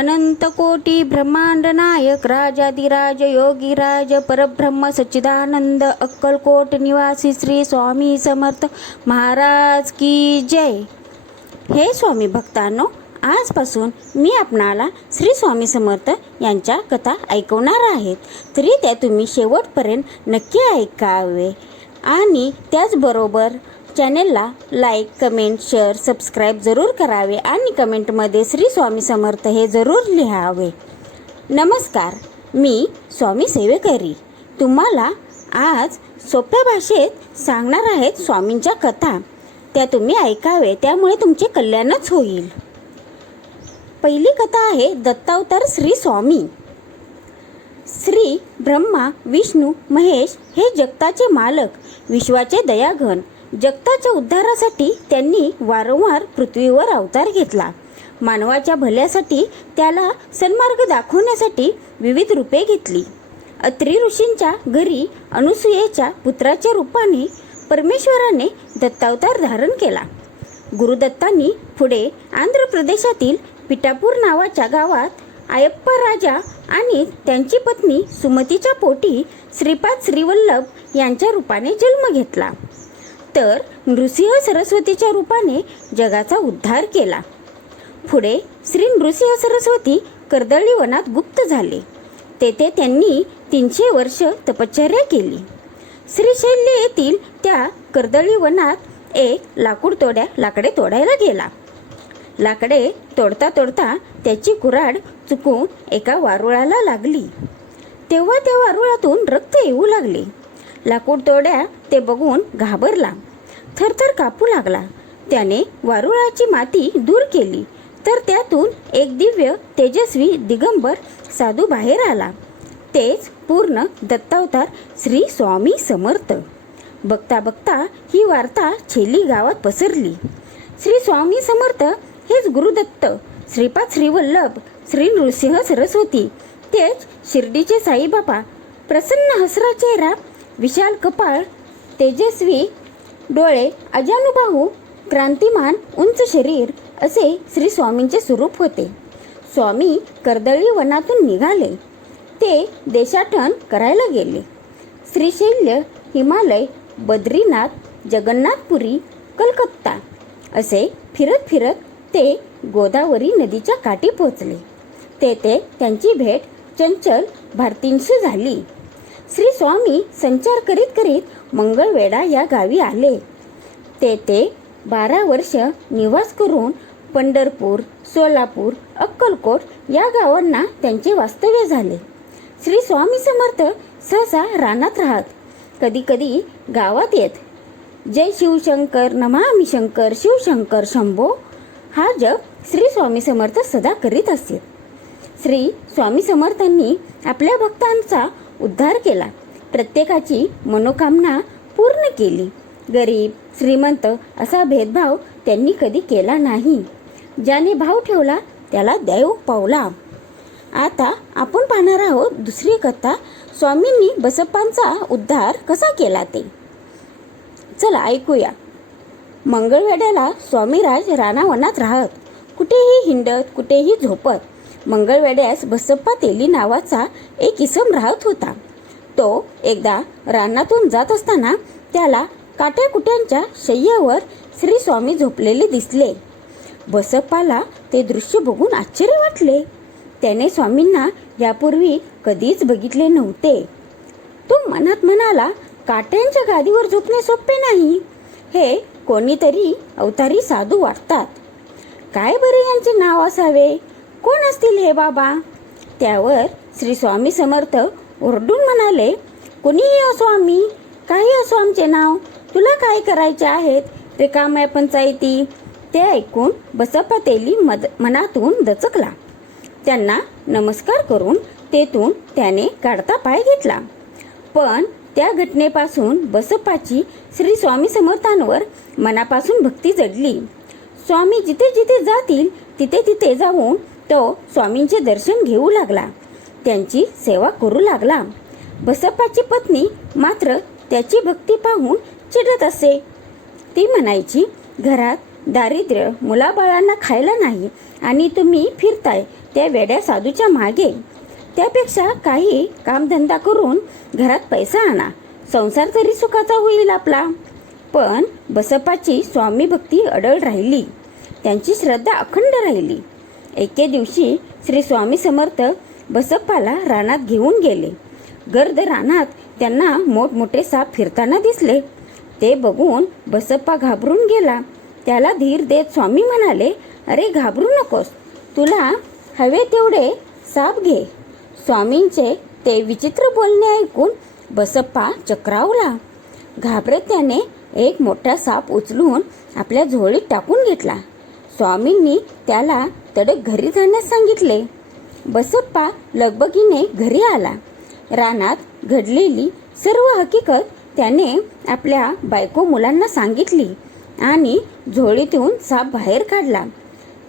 अनंत कोटी ब्रह्मांड नायक राजाधिराज योगीराज परब्रह्म सच्चिदानंद अक्कलकोट निवासी श्री स्वामी समर्थ महाराज की जय. हे स्वामी भक्तांनो आजपासून मी आपणाला श्री स्वामी समर्थ यांच्या कथा ऐकवणार आहेत तरी त्या तुम्ही शेवटपर्यंत नक्की ऐकावे. आणि त्याचबरोबर चॅनेलला लाईक कमेंट शेअर सबस्क्राईब जरूर करावे आणि कमेंटमध्ये श्री स्वामी समर्थ हे जरूर लिहावे. नमस्कार मी स्वामी सेवेकरी. तुम्हाला आज सोप्या भाषेत सांगणार आहेत स्वामींच्या कथा. त्या तुम्ही ऐकावे त्यामुळे तुमचे कल्याणच होईल. पहिली कथा आहे दत्तावतार श्री स्वामी. श्री ब्रह्मा विष्णू महेश हे जगताचे मालक विश्वाचे दयाघन जगताच्या उद्धारासाठी त्यांनी वारंवार पृथ्वीवर अवतार घेतला. मानवाच्या भल्यासाठी त्याला सन्मार्ग दाखवण्यासाठी विविध रूपे घेतली. अत्री ऋषींच्या घरी अनुसूयेच्या पुत्राच्या रूपाने परमेश्वराने दत्तावतार धारण केला. गुरुदत्तांनी पुढे आंध्र प्रदेशातील पिठापूर नावाच्या गावात आयप्पा राजा आणि त्यांची पत्नी सुमतीच्या पोटी श्रीपाद श्रीवल्लभ यांच्या रूपाने जन्म घेतला. तर नृसिंह सरस्वतीच्या रूपाने जगाचा उद्धार केला. पुढे श्री नृसिंह सरस्वती कर्दळी वनात गुप्त झाले. तेथे त्यांनी तीनशे वर्ष तपश्चर्या केली. श्रीशैल्य येथील त्या कर्दळी वनात एक लाकूड तोड्या लाकडे तोडायला गेला. लाकडे तोडता तोडता त्याची कुऱ्हाड चुकून एका वारुळाला लागली. तेव्हा त्या वारुळातून रक्त येऊ लागले. लाकूड तोड्या ते बघून घाबरला. थरथर कापू लागला. त्याने वारुळाची माती दूर केली. तर त्यातून एक दिव्य तेजस्वी दिगंबर साधू बाहेर आला. तेच पूर्ण दत्तावतार श्री स्वामी समर्थ. बघता बघता ही वार्ता छेली गावात पसरली. श्री स्वामी समर्थ हेच गुरुदत्त श्रीपाद श्रीवल्लभ श्री नृसिंह सरस्वती तेच शिर्डीचे साईबाबा. प्रसन्न हसरा चेहरा विशाल कपाळ तेजस्वी डोळे अजानुबाहू क्रांतिमान उंच शरीर असे श्री स्वामींचे स्वरूप होते. स्वामी कर्दळी वनातून निघाले. ते देशाटन करायला गेले. श्रीशैल्य हिमालय बद्रीनाथ जगन्नाथपुरी कलकत्ता असे फिरत फिरत ते गोदावरी नदीच्या काठी पोचले तेथे त्यांची भेट चंचल भारतींशी झाली. श्री स्वामी संचार करीत करीत मंगळवेढा या गावी आले. तेथे बारा वर्ष निवास करून पंढरपूर सोलापूर अक्कलकोट या गावांना त्यांचे वास्तव्य झाले. श्री स्वामी समर्थ सहसा रानात राहत. कधी कधी गावात येत. जय शिवशंकर नमामि शंकर शिवशंकर शंभो. हा जप श्री स्वामी समर्थ सदा करीत असत. श्री स्वामी समर्थांनी आपल्या भक्तांचा उद्धार केला. प्रत्येकाची मनोकामना पूर्ण केली. गरीब श्रीमंत असा भेदभाव त्यांनी कधी केला नाही. ज्याने भाव ठेवला त्याला दैव पावला. आता आपण पाहणार आहोत दुसरी कथा स्वामींनी बसप्पांचा उद्धार कसा केला ते. चला ऐकूया. मंगळवेड्याला स्वामीराज रानावनात राहत. कुठेही हिंडत कुठेही झोपत. मंगळवेड्यास बसप्पा तेली नावाचा एक इसम राहत होता. तो एकदा रानातून जात असताना त्याला काट्याकुट्यांच्या शय्यावर श्री स्वामी झोपलेले दिसले. बसप्पाला ते दृश्य बघून आश्चर्य वाटले. त्याने स्वामींना यापूर्वी कधीच बघितले नव्हते. तो मनात म्हणाला काट्यांच्या गादीवर झोपणे सोपे नाही. हे कोणीतरी अवतारी साधू वाटतात. काय बरे यांचे नाव असावे? कोण असतील हे बाबा? त्यावर श्री स्वामी समर्थ ओरडून म्हणाले कुणीही असो आम्ही काही असो आमचे नाव तुला काय करायचे आहेत? रिकाम्या पंचायती. ते ऐकून बसप्पा तेली मद मनातून दचकला. त्यांना नमस्कार करून तेथून त्याने काढता पाय घेतला. पण त्या घटनेपासून बसप्पाची श्री स्वामी समर्थांवर मनापासून भक्ती जडली. स्वामी जिथे जिथे जातील तिथे तिथे जाऊन तो स्वामींचे दर्शन घेऊ लागला. त्यांची सेवा करू लागला. बसप्पाची पत्नी मात्र त्याची भक्ती पाहून चिडत असे. ती म्हणायची घरात दारिद्र्य मुलाबाळांना खायला नाही आणि तुम्ही फिरताय त्या वेड्या साधूच्या मागे. त्यापेक्षा काही कामधंदा करून घरात पैसा आणा. संसार तरी सुखाचा होईल आपला. पण बसप्पाची स्वामी भक्ती अडळ राहिली. त्यांची श्रद्धा अखंड राहिली. एके दिवशी श्री स्वामी समर्थ बसप्पाला रानात घेऊन गेले. गर्द रानात त्यांना मोठमोठे साप फिरताना दिसले. ते बघून बसप्पा घाबरून गेला. त्याला धीर देत स्वामी म्हणाले अरे घाबरू नकोस. तुला हवे तेवढे साप घे. स्वामींचे ते विचित्र बोलणे ऐकून बसप्पा चक्रावला. घाबरत त्याने एक मोठा साप उचलून आपल्या झोळीत टाकून घेतला. स्वामींनी त्याला तडक घरी जाण्यास सांगितले. बसप्पा लगबगीने घरी आला. रानात घडलेली सर्व हकीकत त्याने आपल्या बायको मुलांना सांगितली आणि झोळीतून साप बाहेर काढला.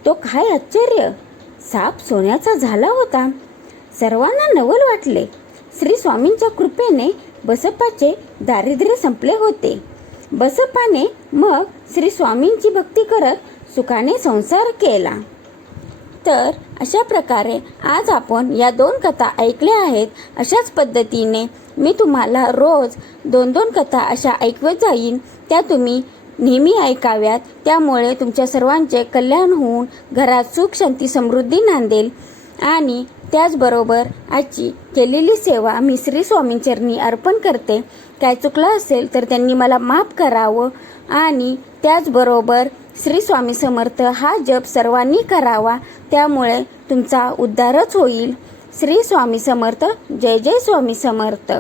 तो काय आश्चर्य! साप सोन्याचा झाला होता. सर्वांना नवल वाटले. श्री स्वामींच्या कृपेने बसप्पाचे दारिद्र्य संपले होते. बसप्पाने मग श्री स्वामींची भक्ती करत सुखाने संसार केला. तर अशा प्रकारे आज आपण या दोन कथा ऐकल्या आहेत. अशाच पद्धतीने मी तुम्हाला रोज दोन दोन कथा अशा ऐकवत जाईन. त्या तुम्ही नेहमी ऐकाव्यात. त्यामुळे तुमच्या सर्वांचे कल्याण होऊन घरात सुख शांती समृद्धी नांदेल. आणि त्याचबरोबर आजची केलेली सेवा मी श्री स्वामींचरणी अर्पण करते. काय चुकलं असेल तर त्यांनी मला माफ करावं. आणि त्याचबरोबर श्री स्वामी समर्थ हा जप सर्वांनी करावा त्यामुळे तुमचा उद्धारच होईल. श्री स्वामी समर्थ जय जय स्वामी समर्थ.